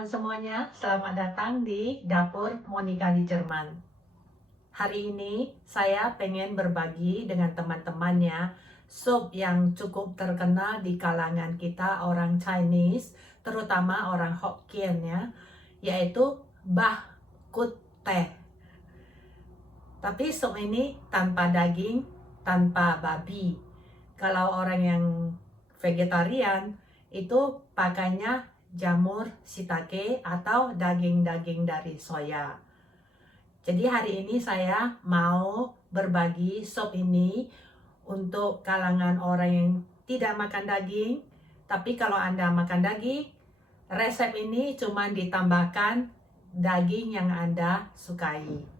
teman-teman semuanya, selamat datang di Dapur Monica di Jerman. Hari ini saya pengen berbagi dengan teman-temannya sup yang cukup terkenal di kalangan kita orang Chinese, terutama orang Hokkien ya, yaitu Bak Kut Teh. Tapi sup ini tanpa daging, tanpa babi. Kalau orang yang vegetarian itu pakainya jamur shiitake atau daging-daging dari soya. Jadi hari ini saya mau berbagi sup ini untuk kalangan orang yang tidak makan daging. Tapi kalau Anda makan daging, resep ini cuma ditambahkan daging yang Anda sukai.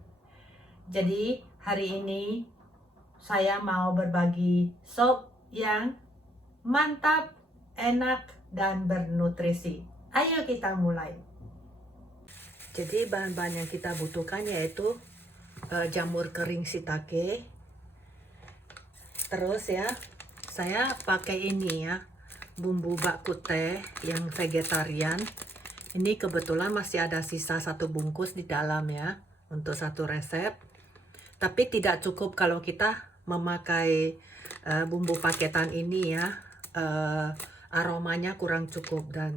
Jadi hari ini saya mau berbagi sup yang mantap, enak, dan bernutrisi. Ayo kita mulai. Jadi bahan-bahan yang kita butuhkan yaitu jamur kering shiitake. Terus ya, saya pakai ini ya, bumbu bak kut teh yang vegetarian. Ini kebetulan masih ada sisa 1 bungkus di dalam ya, untuk 1 resep. Tapi tidak cukup kalau kita memakai bumbu paketan ini ya. Aromanya kurang cukup dan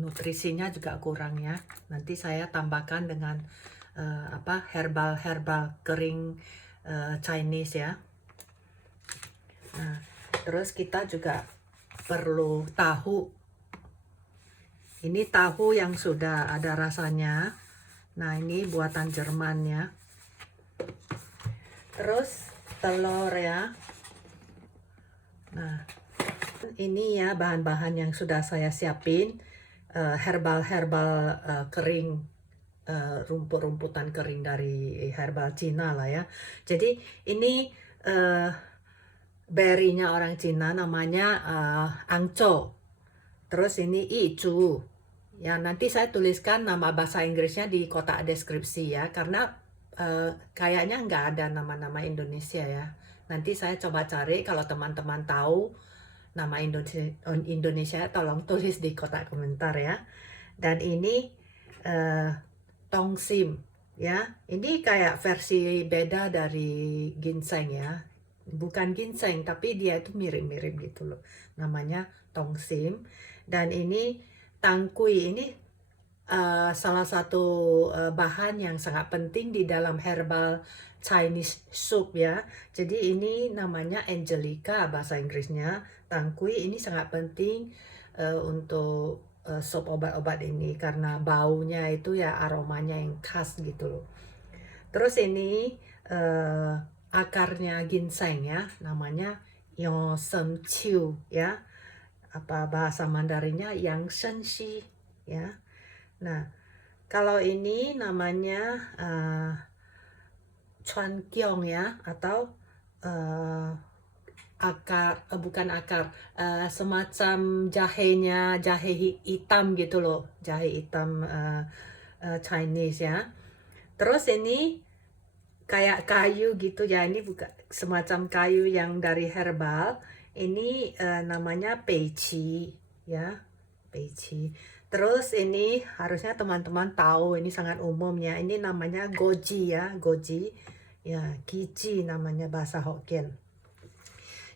nutrisinya juga kurang ya. Nanti saya tambahkan dengan herbal kering Chinese ya. Nah, terus kita juga perlu tahu. Ini tahu yang sudah ada rasanya. Nah, ini buatan Jerman ya. Terus telur ya. Nah, ini ya bahan-bahan yang sudah saya siapin. Herbal kering, rumput-rumputan kering dari herbal Cina lah ya. Jadi ini berry-nya orang Cina namanya angco. Terus ini icu. Ya, nanti saya tuliskan nama bahasa Inggrisnya di kotak deskripsi ya, karena kayaknya nggak ada nama-nama Indonesia ya. Nanti saya coba cari, kalau teman-teman tahu nama Indonesia tolong tulis di kotak komentar ya. Dan ini tongsim ya. Ini kayak versi beda dari ginseng ya. Bukan ginseng, tapi dia itu mirip-mirip gitu loh. Namanya tongsim. Dan ini tangkui. Ini salah satu bahan yang sangat penting di dalam herbal Chinese soup ya. Jadi ini namanya Angelica bahasa Inggrisnya. Tangkui ini sangat penting untuk sup obat-obat ini karena baunya itu ya, aromanya yang khas gitu loh. Terus ini akarnya ginseng ya, namanya Yongshengqiu ya. Apa bahasa Mandarinnya yang shenxi ya. Nah, kalau ini namanya cuanqiong ya, atau bukan akar, semacam jahe hitam gitu loh, jahe hitam Chinese ya. Terus ini kayak kayu gitu ya, ini bukan semacam kayu yang dari herbal. Ini namanya peiqi ya, peiqi. Terus ini harusnya teman-teman tahu, ini sangat umum ya. Ini namanya goji ya, goji ya, kici namanya bahasa Hokkien.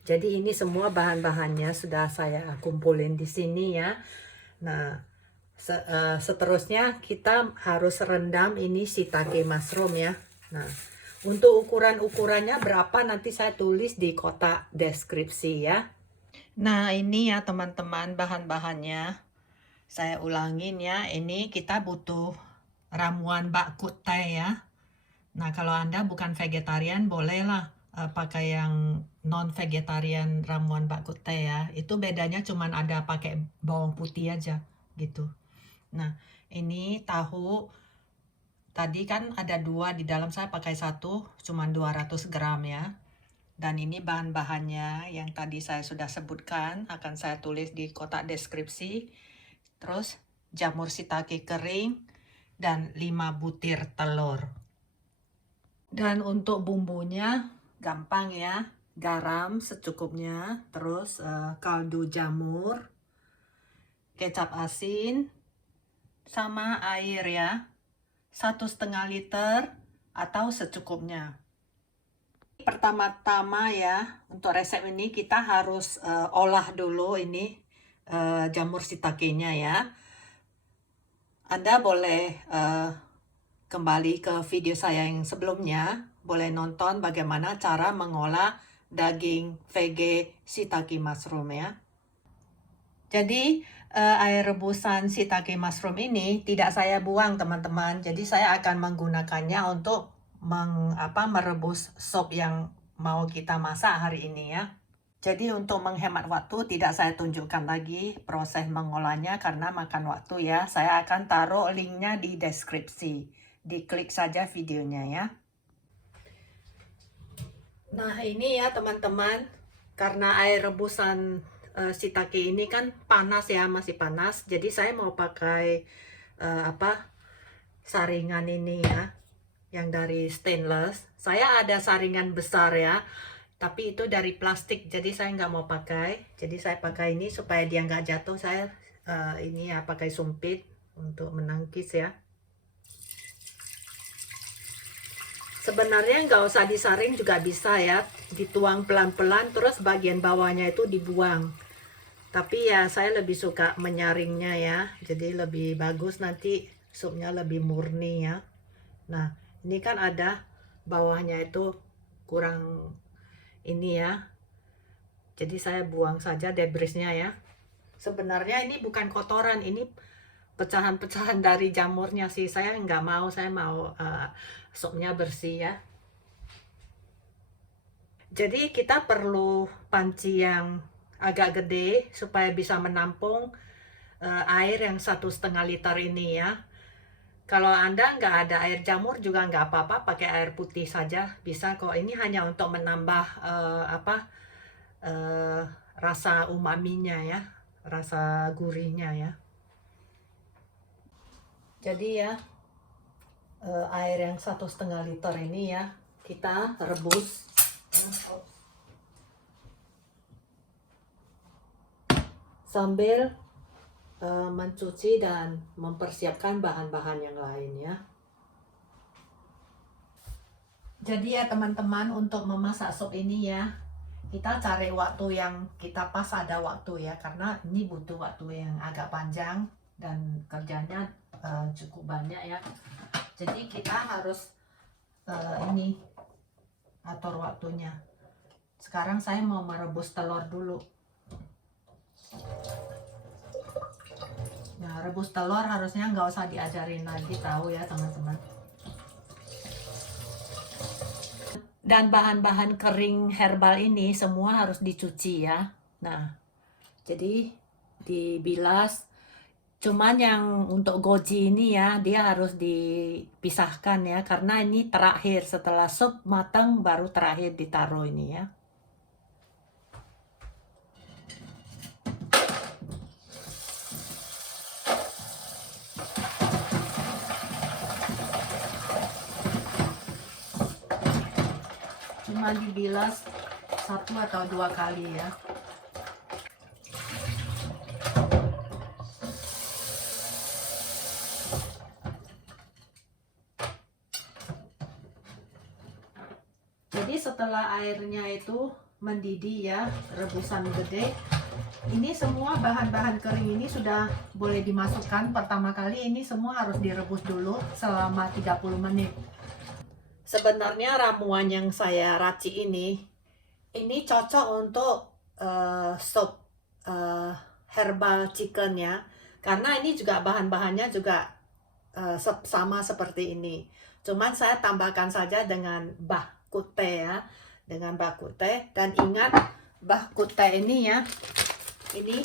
Jadi ini semua bahan-bahannya sudah saya kumpulin di sini ya. Nah, seterusnya kita harus rendam ini shiitake mushroom ya. Nah, untuk ukurannya berapa nanti saya tulis di kotak deskripsi ya. Nah, ini ya teman-teman bahan-bahannya. Saya ulangin ya, ini kita butuh ramuan bak kut teh ya. Nah, kalau Anda bukan vegetarian, bolehlah pakai yang non-vegetarian ramuan bak kut teh ya. Itu bedanya cuman ada pakai bawang putih aja gitu. Nah, ini tahu. Tadi kan ada 2, di dalam saya pakai 1, cuman 200 gram ya. Dan ini bahan-bahannya yang tadi saya sudah sebutkan, akan saya tulis di kotak deskripsi. Terus jamur shiitake kering dan 5 butir telur. Dan untuk bumbunya gampang ya, garam secukupnya, terus kaldu jamur, kecap asin, sama air ya, 1,5 liter atau secukupnya. Pertama-tama ya, untuk resep ini kita harus olah dulu ini jamur shiitake-nya ya. Anda boleh kembali ke video saya yang sebelumnya, boleh nonton bagaimana cara mengolah daging vege shiitake mushroom ya. Jadi air rebusan shiitake mushroom ini tidak saya buang teman-teman. Jadi saya akan menggunakannya untuk merebus sop yang mau kita masak hari ini ya. Jadi untuk menghemat waktu tidak saya tunjukkan lagi proses mengolahnya karena makan waktu ya. Saya akan taruh linknya di deskripsi. Diklik saja videonya ya. Nah ini ya teman-teman, karena air rebusan shiitake ini kan panas ya, masih panas. Jadi saya mau pakai saringan ini ya, yang dari stainless. Saya ada saringan besar ya, tapi itu dari plastik, jadi saya nggak mau pakai. Jadi saya pakai ini supaya dia nggak jatuh. Saya ini ya pakai sumpit untuk menangkis ya. Sebenarnya nggak usah disaring juga bisa ya, dituang pelan-pelan terus bagian bawahnya itu dibuang. Tapi ya saya lebih suka menyaringnya ya, jadi lebih bagus, nanti supnya lebih murni ya. Nah ini kan ada bawahnya itu kurang ini ya, jadi saya buang saja debrisnya ya. Sebenarnya ini bukan kotoran, ini pecahan-pecahan dari jamurnya sih. Saya nggak mau, saya mau supnya bersih ya. Jadi kita perlu panci yang agak gede supaya bisa menampung air yang 1,5 liter ini ya. Kalau Anda nggak ada air jamur juga nggak apa-apa, pakai air putih saja bisa kok. Ini hanya untuk menambah rasa umaminya ya, rasa gurihnya ya. Jadi ya air yang 1,5 liter ini ya kita rebus sambil mencuci dan mempersiapkan bahan-bahan yang lain ya. Jadi ya teman-teman, untuk memasak sup ini ya, kita cari waktu yang kita pas ada waktu ya, karena ini butuh waktu yang agak panjang dan kerjanya cukup banyak ya. Jadi kita harus ini atur waktunya. Sekarang saya mau merebus telur dulu. Nah, rebus telur harusnya nggak usah diajarin lagi, tahu ya teman-teman. Dan bahan-bahan kering herbal ini semua harus dicuci ya. Nah, jadi dibilas. Cuman yang untuk goji ini ya, dia harus dipisahkan ya, karena ini terakhir setelah sup matang baru terakhir ditaruh ini ya. Cuma dibilas 1 atau 2 kali ya. Jadi setelah airnya itu mendidih ya, rebusan gede, ini semua bahan-bahan kering ini sudah boleh dimasukkan. Pertama kali ini semua harus direbus dulu selama 30 menit. Sebenarnya ramuan yang saya racik ini cocok untuk sup herbal chicken ya, karena ini juga bahan-bahannya juga sama seperti ini. Cuman saya tambahkan saja dengan bak kute ya, dengan bak kute. Dan ingat, bak kute ini ya, ini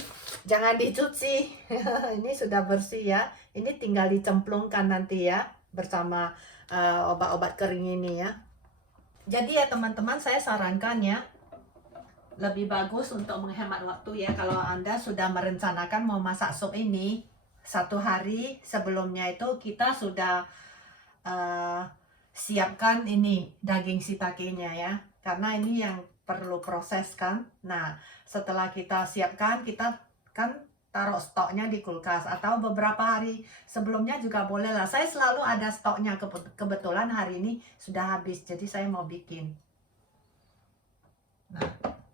jangan dicuci. Ini sudah bersih ya, ini tinggal dicemplungkan nanti ya bersama obat-obat kering ini ya. Jadi ya teman-teman, saya sarankan ya, lebih bagus untuk menghemat waktu ya, kalau Anda sudah merencanakan mau masak sup ini, 1 hari sebelumnya itu kita sudah siapkan ini daging shiitake-nya ya, karena ini yang perlu proses kan. Nah setelah kita siapkan, kita kan taruh stoknya di kulkas, atau beberapa hari sebelumnya juga boleh lah. Saya selalu ada stoknya, kebetulan hari ini sudah habis, jadi saya mau bikin.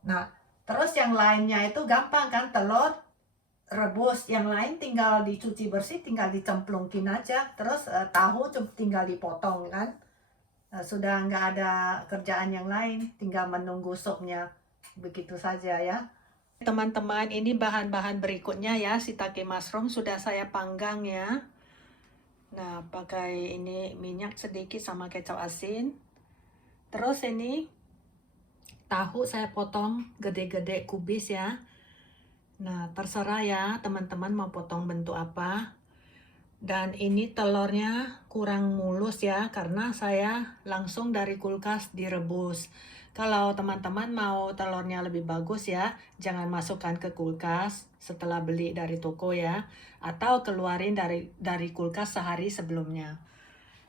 Nah, terus yang lainnya itu gampang kan, telur rebus, yang lain tinggal dicuci bersih, tinggal dicemplungkin aja. Terus tahu tinggal dipotong kan. Sudah nggak ada kerjaan yang lain, tinggal menunggu supnya, begitu saja ya. Teman-teman, ini bahan-bahan berikutnya ya, shiitake mushroom sudah saya panggang ya. Nah, pakai ini minyak sedikit sama kecap asin. Terus ini tahu saya potong gede-gede kubis ya. Nah, terserah ya teman-teman mau potong bentuk apa. Dan ini telurnya kurang mulus ya, karena saya langsung dari kulkas direbus. Kalau teman-teman mau telurnya lebih bagus ya, jangan masukkan ke kulkas setelah beli dari toko ya, atau keluarin dari kulkas sehari sebelumnya.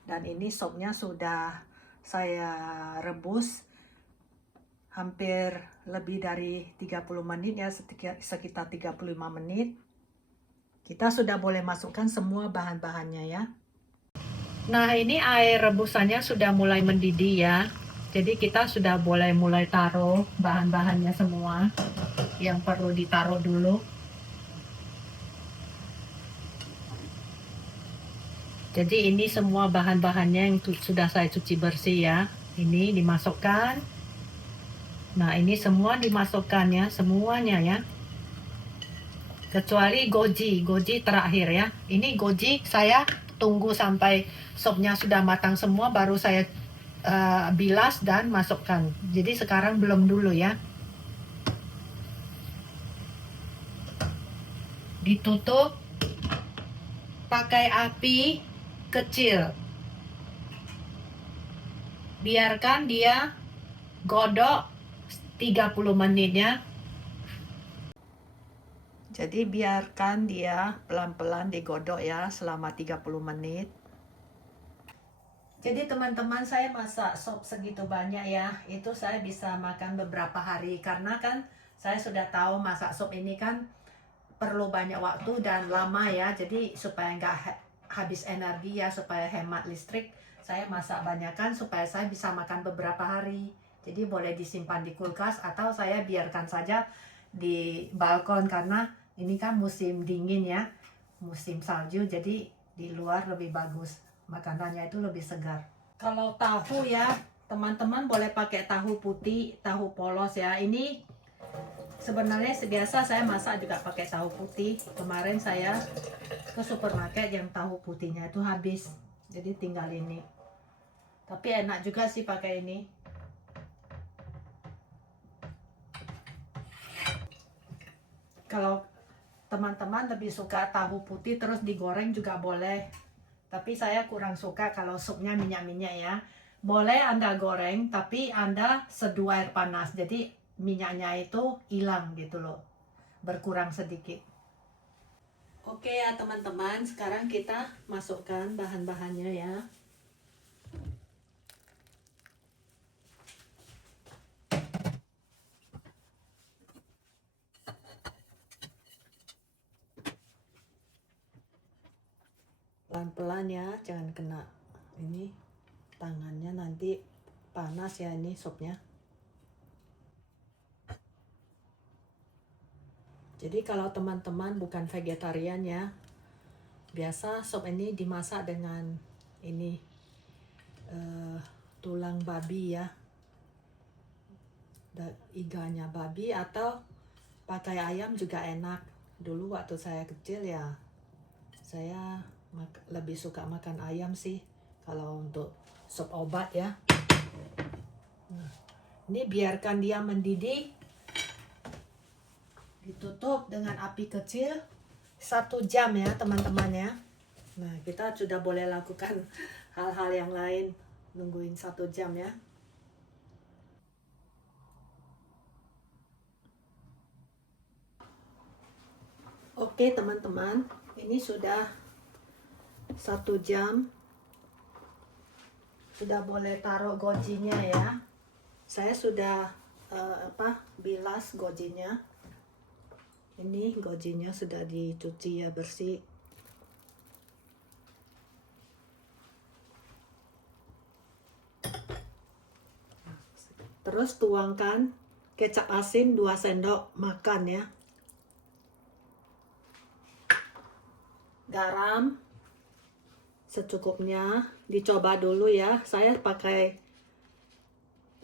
Dan ini sopnya sudah saya rebus hampir lebih dari 30 menit ya, sekitar 35 menit. Kita sudah boleh masukkan semua bahan-bahannya ya. Nah, ini air rebusannya sudah mulai mendidih ya. Jadi kita sudah mulai taruh bahan-bahannya semua yang perlu ditaruh dulu. Jadi ini semua bahan-bahannya yang sudah saya cuci bersih ya. Ini dimasukkan. Nah, ini semua dimasukkan ya, semuanya ya. Kecuali goji terakhir ya. Ini goji saya tunggu sampai sopnya sudah matang semua, baru saya bilas dan masukkan. Jadi sekarang belum dulu ya. Ditutup pakai api kecil. Biarkan dia godok 30 menit ya. Jadi biarkan dia pelan-pelan digodok ya selama 30 menit. Jadi teman-teman, saya masak sop segitu banyak ya, itu saya bisa makan beberapa hari. Karena kan saya sudah tahu masak sop ini kan perlu banyak waktu dan lama ya. Jadi supaya nggak habis energi ya, supaya hemat listrik, saya masak banyak kan supaya saya bisa makan beberapa hari. Jadi boleh disimpan di kulkas atau saya biarkan saja di balkon, karena ini kan musim dingin ya, musim salju, jadi di luar lebih bagus, makanannya itu lebih segar. Kalau tahu ya teman-teman boleh pakai tahu putih, tahu polos ya. Ini sebenarnya biasa saya masak juga pakai tahu putih. Kemarin saya ke supermarket yang tahu putihnya itu habis, jadi tinggal ini. Tapi enak juga sih pakai ini. Kalau teman-teman lebih suka tahu putih terus digoreng juga boleh. Tapi saya kurang suka kalau supnya minyak-minyak ya. Boleh Anda goreng, tapi Anda seduh air panas. Jadi minyaknya itu hilang gitu loh. Berkurang sedikit. Oke ya teman-teman, sekarang kita masukkan bahan-bahannya ya. Pelan-pelan ya, jangan kena ini tangannya, nanti panas ya ini supnya. Jadi kalau teman-teman bukan vegetarian ya, biasa sup ini dimasak dengan ini tulang babi ya, iganya babi, atau pakai ayam juga enak. Dulu waktu saya kecil ya, saya lebih suka makan ayam sih kalau untuk sup obat ya. Nah, ini biarkan dia mendidih, ditutup dengan api kecil 1 jam ya teman-teman ya. Nah, kita sudah boleh lakukan hal-hal yang lain, nungguin 1 jam ya. Oke teman-teman, ini sudah 1 jam. Sudah boleh taruh gojinya ya. Saya sudah bilas gojinya. Ini gojinya sudah dicuci ya bersih. Terus tuangkan kecap asin 2 sendok makan ya. Garam secukupnya, dicoba dulu ya. Saya pakai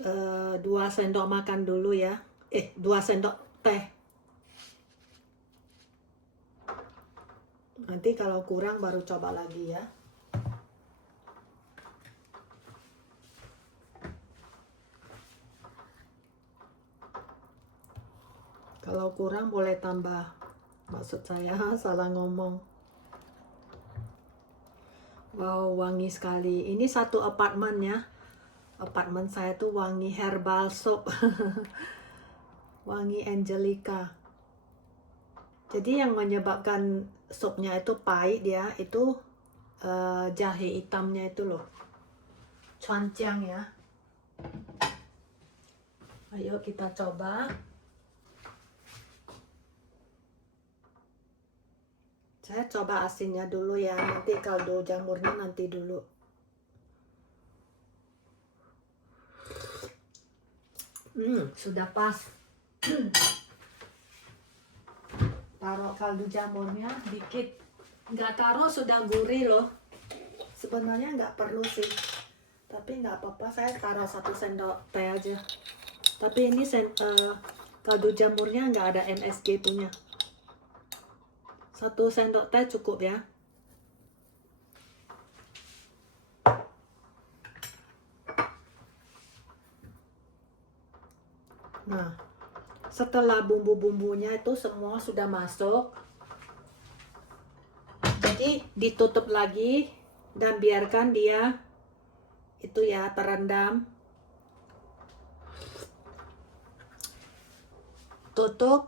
2 sendok makan dulu ya. 2 sendok teh. Nanti kalau kurang baru coba lagi ya. Kalau kurang boleh tambah. Maksud saya salah ngomong. Wow, wangi sekali. Ini satu apartemen ya. Apartemen saya tuh wangi herbal soap. Wangi Angelica. Jadi yang menyebabkan supnya itu pahit ya, itu jahe hitamnya itu loh. Cuancang ya. Ayo kita coba. Saya coba asinnya dulu ya, nanti kaldu jamurnya nanti dulu. Sudah pas. Taruh kaldu jamurnya dikit. Nggak taruh sudah gurih loh. Sebenarnya nggak perlu sih. Tapi nggak apa-apa, saya taruh 1 sendok teh aja. Tapi ini kaldu jamurnya nggak ada MSG punya. 1 sendok teh cukup ya. Nah, setelah bumbu-bumbunya itu semua sudah masuk, jadi ditutup lagi dan biarkan dia itu ya terendam. Tutup.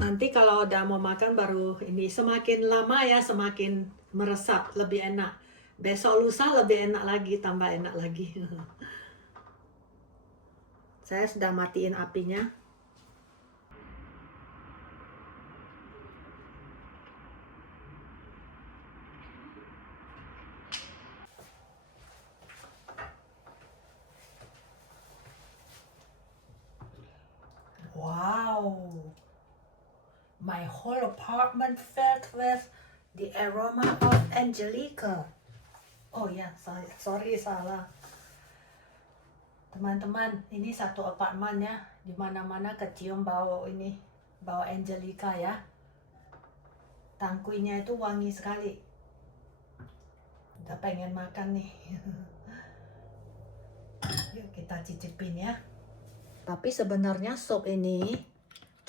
Nanti kalau udah mau makan baru ini, semakin lama ya semakin meresap, lebih enak. Besok lusa lebih enak lagi, tambah enak lagi. Saya sudah matiin apinya. Wow. My whole apartment filled with the aroma of Angelica. Oh ya, sorry salah. Teman-teman, ini satu apartemen ya, di mana-mana kecium bau ini, bau Angelica ya. Tangkuinya itu wangi sekali. Udah pengen makan nih. Yuk kita cicipin ya. Tapi sebenarnya sup ini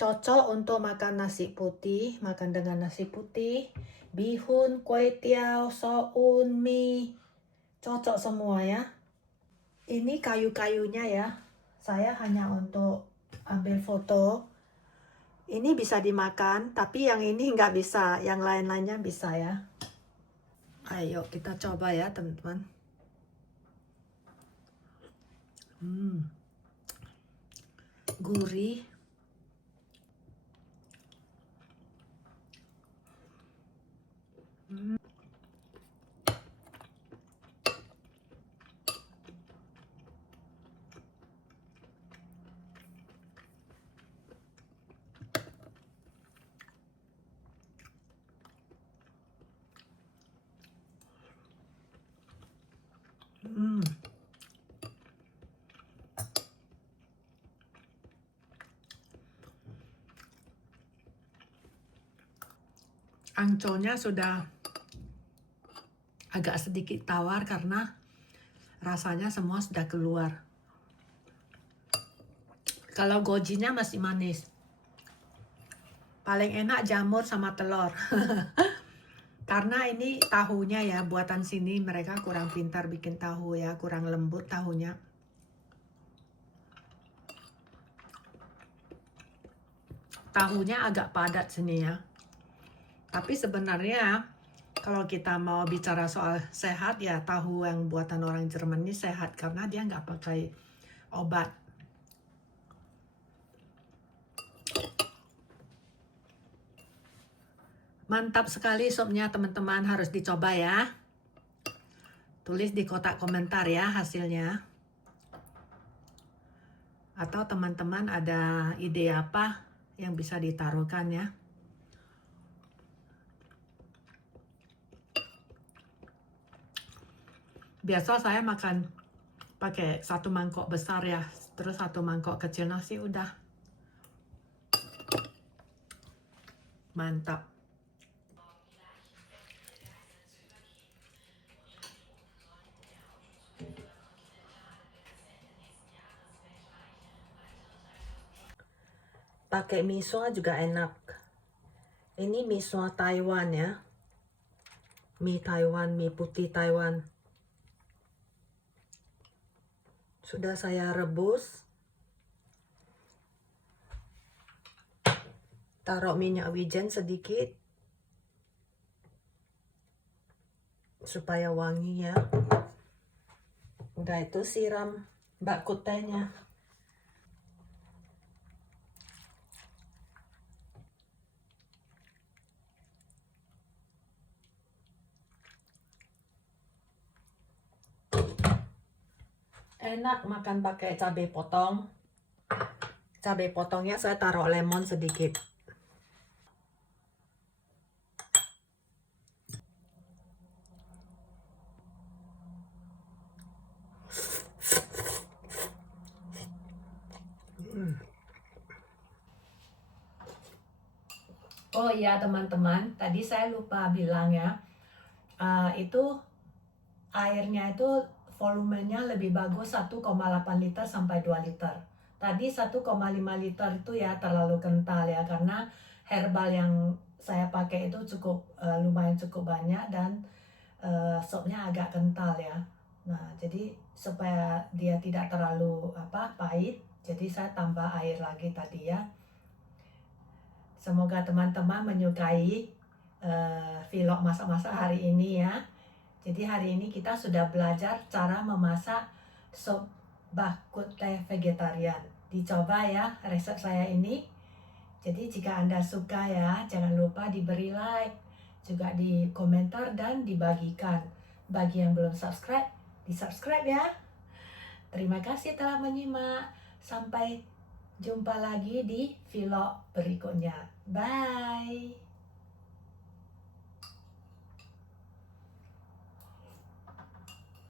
cocok untuk makan nasi putih, makan dengan nasi putih, bihun, kway teow, soun, mie, cocok semua ya. Ini kayu-kayunya ya, saya hanya untuk ambil foto. Ini bisa dimakan, tapi yang ini nggak bisa, yang lain-lainnya bisa ya. Ayo kita coba ya teman-teman. Gurih. Angconya sudah agak sedikit tawar karena rasanya semua sudah keluar. Kalau gojinya masih manis. Paling enak jamur sama telur. Karena ini tahunya ya, buatan sini mereka kurang pintar bikin tahu ya, kurang lembut tahunya. Tahunya agak padat sini ya. Tapi sebenarnya kalau kita mau bicara soal sehat ya, tahu yang buatan orang Jerman ini sehat karena dia nggak pakai obat. Mantap sekali supnya teman-teman, harus dicoba ya. Tulis di kotak komentar ya hasilnya. Atau teman-teman ada ide apa yang bisa ditaruhkan ya. Biasa saya makan pakai 1 mangkok besar ya, terus 1 mangkok kecil nasi udah. Mantap. Pakai miso juga enak. Ini miso Taiwan ya. Mie Taiwan, mie putih Taiwan. Sudah saya rebus. Taruh minyak wijen sedikit. Supaya wangi ya. Udah itu siram bak kutenya. Enak makan pakai cabai potong. Cabai potongnya saya taruh lemon sedikit. Oh iya teman-teman, tadi saya lupa bilang ya, itu airnya itu volumenya lebih bagus 1,8 liter sampai 2 liter. Tadi 1,5 liter itu ya terlalu kental ya, karena herbal yang saya pakai itu cukup lumayan cukup banyak dan sopnya agak kental ya. Nah, jadi supaya dia tidak terlalu pahit, jadi saya tambah air lagi tadi ya. Semoga teman-teman menyukai vlog masak-masak hari ini ya. Jadi hari ini kita sudah belajar cara memasak sop bak kut teh vegetarian. Dicoba ya resep saya ini. Jadi jika Anda suka ya, jangan lupa diberi like, juga di komentar dan dibagikan. Bagi yang belum subscribe, di subscribe ya. Terima kasih telah menyimak. Sampai jumpa lagi di vlog berikutnya. Bye.